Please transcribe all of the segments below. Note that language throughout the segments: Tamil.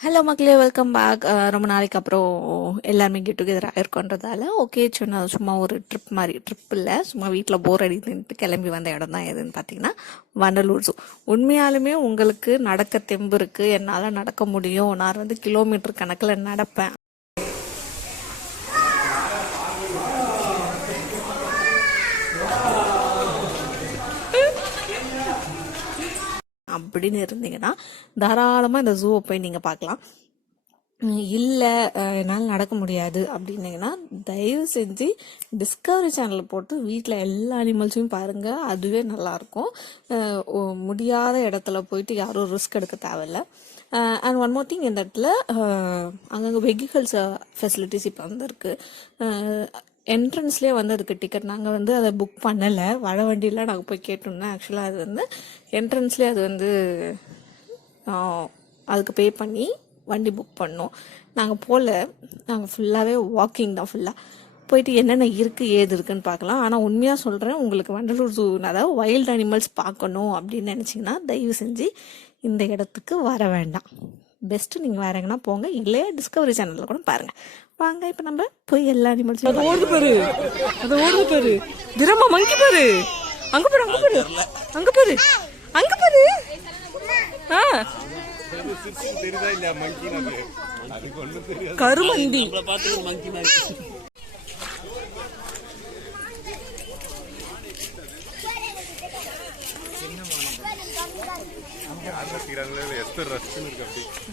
ஹலோ மக்களே, வெல்கம் பேக். ரொம்ப நாளைக்கு அப்புறம் எல்லாருமே கெட் டுகெதர் ஆயிருக்கோன்றதால ஓகே சும்மா ஒரு ட்ரிப் இல்லை, சும்மா வீட்டில் போர் அடிக்குதுன்ட்டு கிளம்பி வந்த இடம் தான் எதுன்னு பார்த்தீங்கன்னா வண்டலூர் ஜூ. உண்மையாலுமே உங்களுக்கு நடக்க தெம்பு இருக்குது, என்னால் நடக்க முடியும், நான் வந்து கிலோமீட்டர் கணக்கில் நடப்பேன் அப்படின்னு இருந்தீங்கன்னா தாராளமாக இந்த ஜூவை போய் நீங்கள் பார்க்கலாம். இல்லை என்னால் நடக்க முடியாது அப்படின்னீங்கன்னா தயவு செஞ்சு டிஸ்கவரி சேனலில் போட்டு வீட்டில் எல்லா அனிமல்ஸையும் பாருங்கள், அதுவே நல்லாயிருக்கும். முடியாத இடத்துல போயிட்டு யாரும் ரிஸ்க் எடுக்க தேவையில்ல. அண்ட் ஒன் மோர் திங், இந்த இடத்துல அங்கங்கே வெஹிக்கல்ஸ் ஃபெசிலிட்டிஸ் இப்போ வந்து இருக்குது. என்ட்ரன்ஸ்லேயே வந்து அதுக்கு டிக்கெட், நாங்கள் வந்து அதை புக் பண்ணலை, வர வண்டியில் நாங்கள் போய் கேட்டோம்னா ஆக்சுவலாக அது வந்து என்ட்ரன்ஸ்லேயே அது வந்து அதுக்கு பே பண்ணி வண்டி புக் பண்ணோம். நாங்கள் போகல, நாங்கள் ஃபுல்லாகவே வாக்கிங் தான். ஃபுல்லாக போயிட்டு என்னென்ன இருக்குது ஏது இருக்குன்னு பார்க்கலாம். ஆனால் உண்மையாக சொல்கிறேன், உங்களுக்கு வண்டலூர் ஜூ, அதாவது வைல்டு அனிமல்ஸ் பார்க்கணும் அப்படின்னு நினச்சிங்கன்னா தயவு செஞ்சு இந்த இடத்துக்கு வர வேண்டாம். பெஸ்ட்டு நீங்கள் வேற எங்கன்னா போங்க, இல்லையா டிஸ்கவரி சேனலில் கூட பாருங்கள். வாங்க இப்போ நம்ம போய் எல்லா அனிமல்ஸும். அது ஓடுது பாரு, அது ஓடுது பாரு, திரமா மங்கி பாரு, அங்கே பாரு, அங்கே பாரு, அங்கே பாரு, அங்கே பாரு. கருமண்டி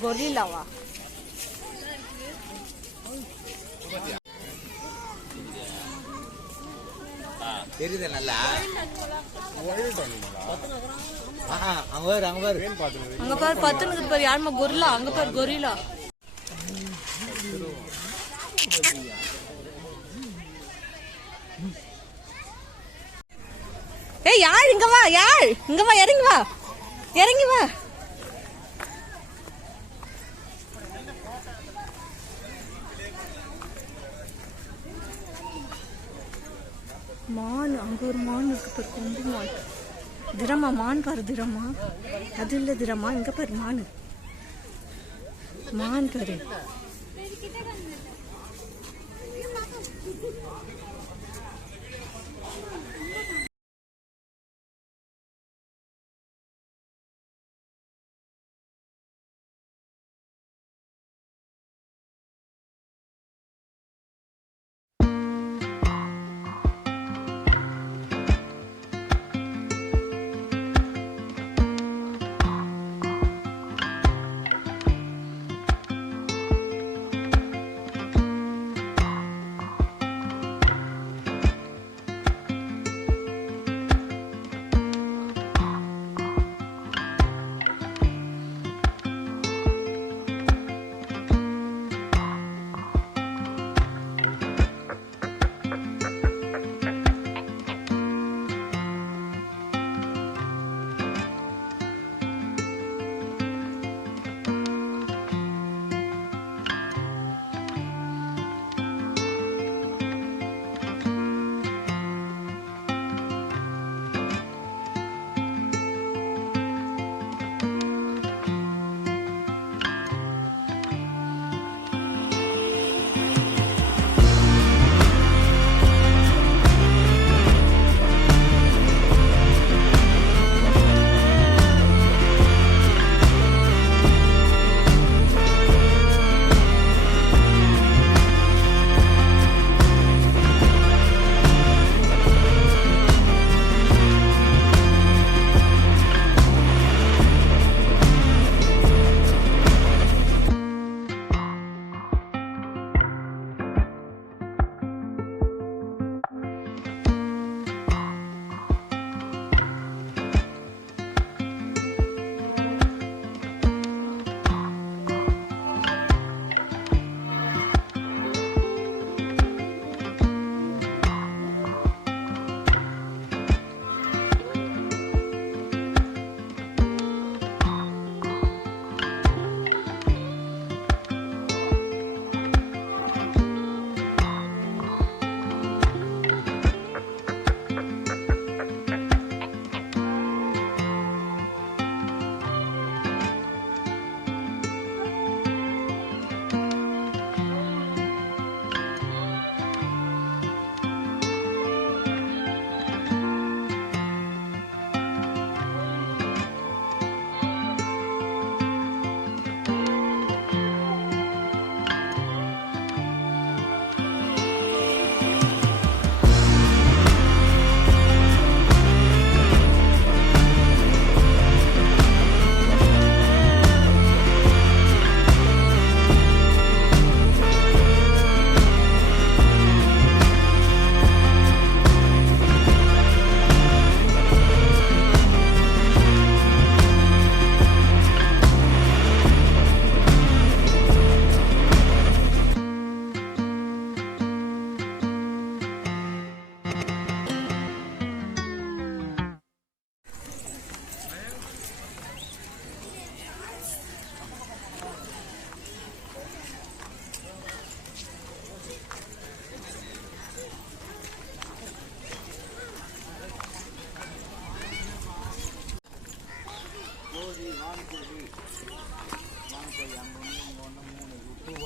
கொரில்லாவா? தெரியுது நல்லா. அங்க பாரு பத்துனுக்கு பாரு, யாருமா கொரில்லா, அங்க பாரு கொரில்லா. ஏய் யார் இங்க வா, யார் இங்க வா, இறங்கி வா, இறங்கி வா. மான், அங்க ஒரு மான் இருக்கு பாரு, கொம்பு மான். திரமா மான் பாரு, திரமா அது இல்ல, திரமா இங்க பாரு, மான் மான் பாரு.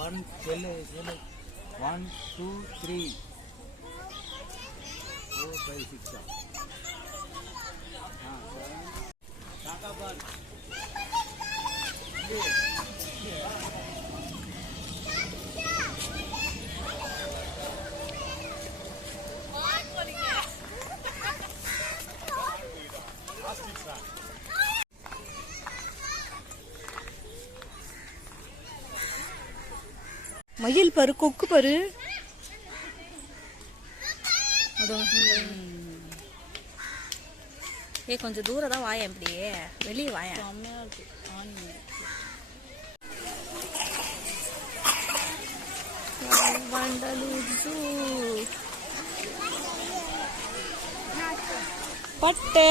ஒன் சொல்லு சொல்லு 1 2 3 4 5 6 மயில் பாரு, கொக்கு பாரு. ஏ கொஞ்சம் தூரம் தான் வாயேன், இப்படியே வெளியே வாயேன். வண்டலூர் ஜூ பட்டு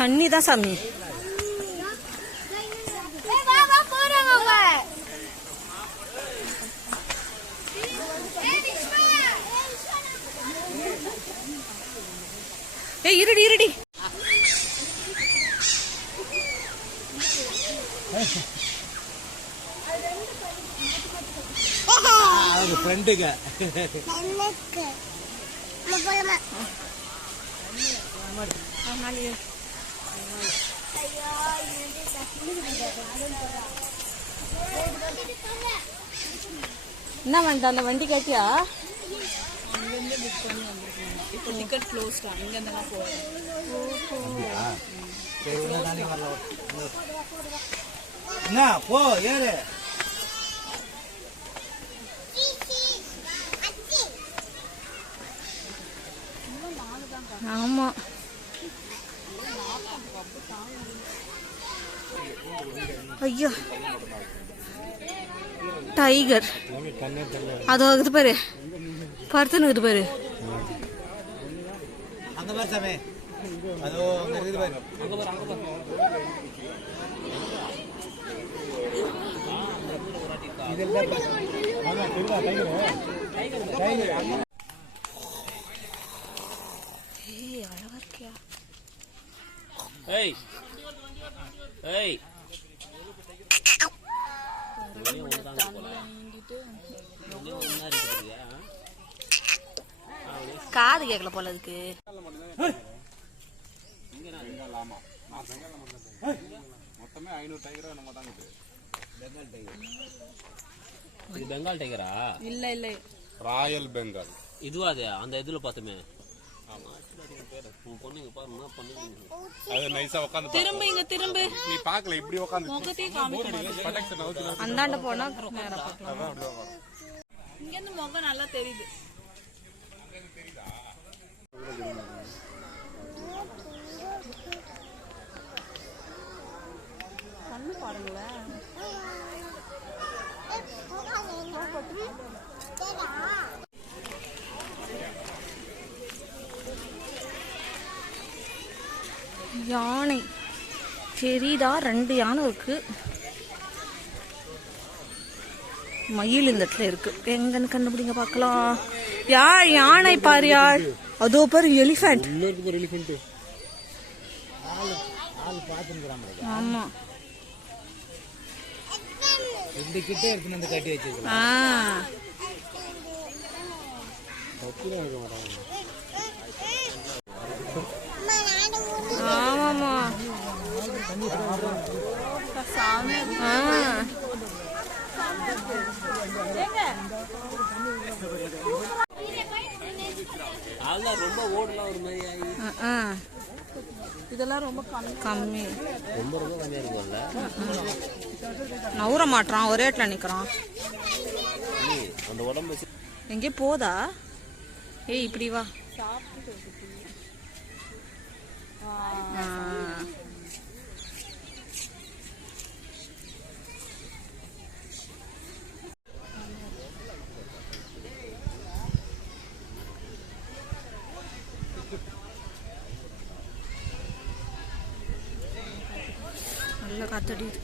தண்ணி தான் சாமி. ஏய் இருடி இருடி. அவங்க ஃப்ரெண்டுங்க. என்ன வேண்டாம், அந்த வண்டி கேட்டியா? டிக்கெட் க்ளோஸ் தான், இங்க இருந்து நான் போறேன். என்ன போ ஏறு. ஆமா, ஐயோ டைகர் அதோ இது பாரு, படுத்துன்னு இது பாரு. அங்க பாரு சாமி, அதோ அங்க இருக்குது பாரு. ஏய் அழகா இருக்கியா? ஏய் ஏய் காது கேட்கல போல இருக்கு. மொத்தமே 500 டைகரா நம்ம தான் இது. இது பெங்கால் டைகரா? இல்ல இல்ல, ராயல் பெங்கால். இதுவா? அது அந்த இதுல பார்த்தோமே. உன் பொண்ணு இங்க பாரு, என்ன பண்ணுவீங்க? அது நைஸா உட்கார்ந்து திரும்ப இங்க திரும்ப நீ பார்க்கல, இப்படி உட்கார்ந்து முகத்தையே காமிக்க. ப்ரொடெக்ஷன் அவுத்துல அந்தாண்ட போனா நேரா பார்க்கலாம். அதான் அப்படியே வரும். இங்க இருந்து முகம் நல்லா தெரியுது. கண்ணு பாருங்களேன். யானை தெரியுதா? 2 யானை இருக்கு. மயில் இந்த இடத்துல இருக்கு. எங்கன்னு கண்டுபிடிங்க பார்க்கலாம். யானை பாரு யார். அதோ பாரு எலிஃபண்ட். இன்னொரு ஒரு எலிஃபண்ட். ஆள் பாத்துங்கறாங்க. ஆமா, இந்த கிட்ட எடுத்து வந்து கட்டி வச்சிருக்காங்க. பத்திரம் வைக்க மாட்டாங்க. ஆமாமா. அதெல்லாம் ரொம்ப ஓடலாம் ஒரு மாதிரி ஆகி. இதெல்லாம் ரொம்ப கம்மி. ரொம்ப ரொம்ப கம்மியா இருக்கும்ல. நவுற மாட்டான், ஒரே இடத்துல நிக்கிறான். அந்த உடம்பு எங்கே போதா? ஏய் இப்படி வா. நல்ல காத்தடிது.